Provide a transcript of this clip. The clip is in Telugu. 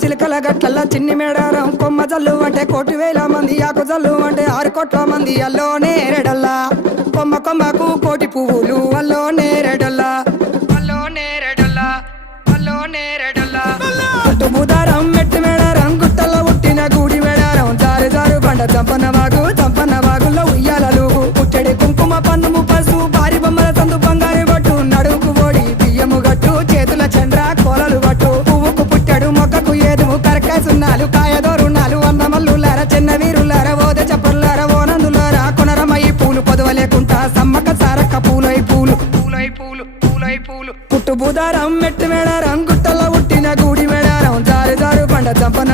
సిలకల గట్ల చిన్ని మేడారం. కొమ్మ జల్లు అంటే కోటి వేల మంది ఆకు జల్లు అంటే ఆరు కోట్ల మంది అల్లో నేరెడల్లా కొమ్మ కొమ్మకు కోటి పువ్వులు అల్లో నేరెడల్లా అల్లో నేరెడల్లా అల్లో నేరెడల్లా అటు బుధారం మెట్టి మేడారం గుట్టలో ఉట్టిన గూడి మేడారం. జారు జారు బండ చంపన వాగు చంపన బూదారం మెట్టు మేడారం గుట్టలో ఉట్టిన గూడి మేడారం జారు దారు పండ చంపన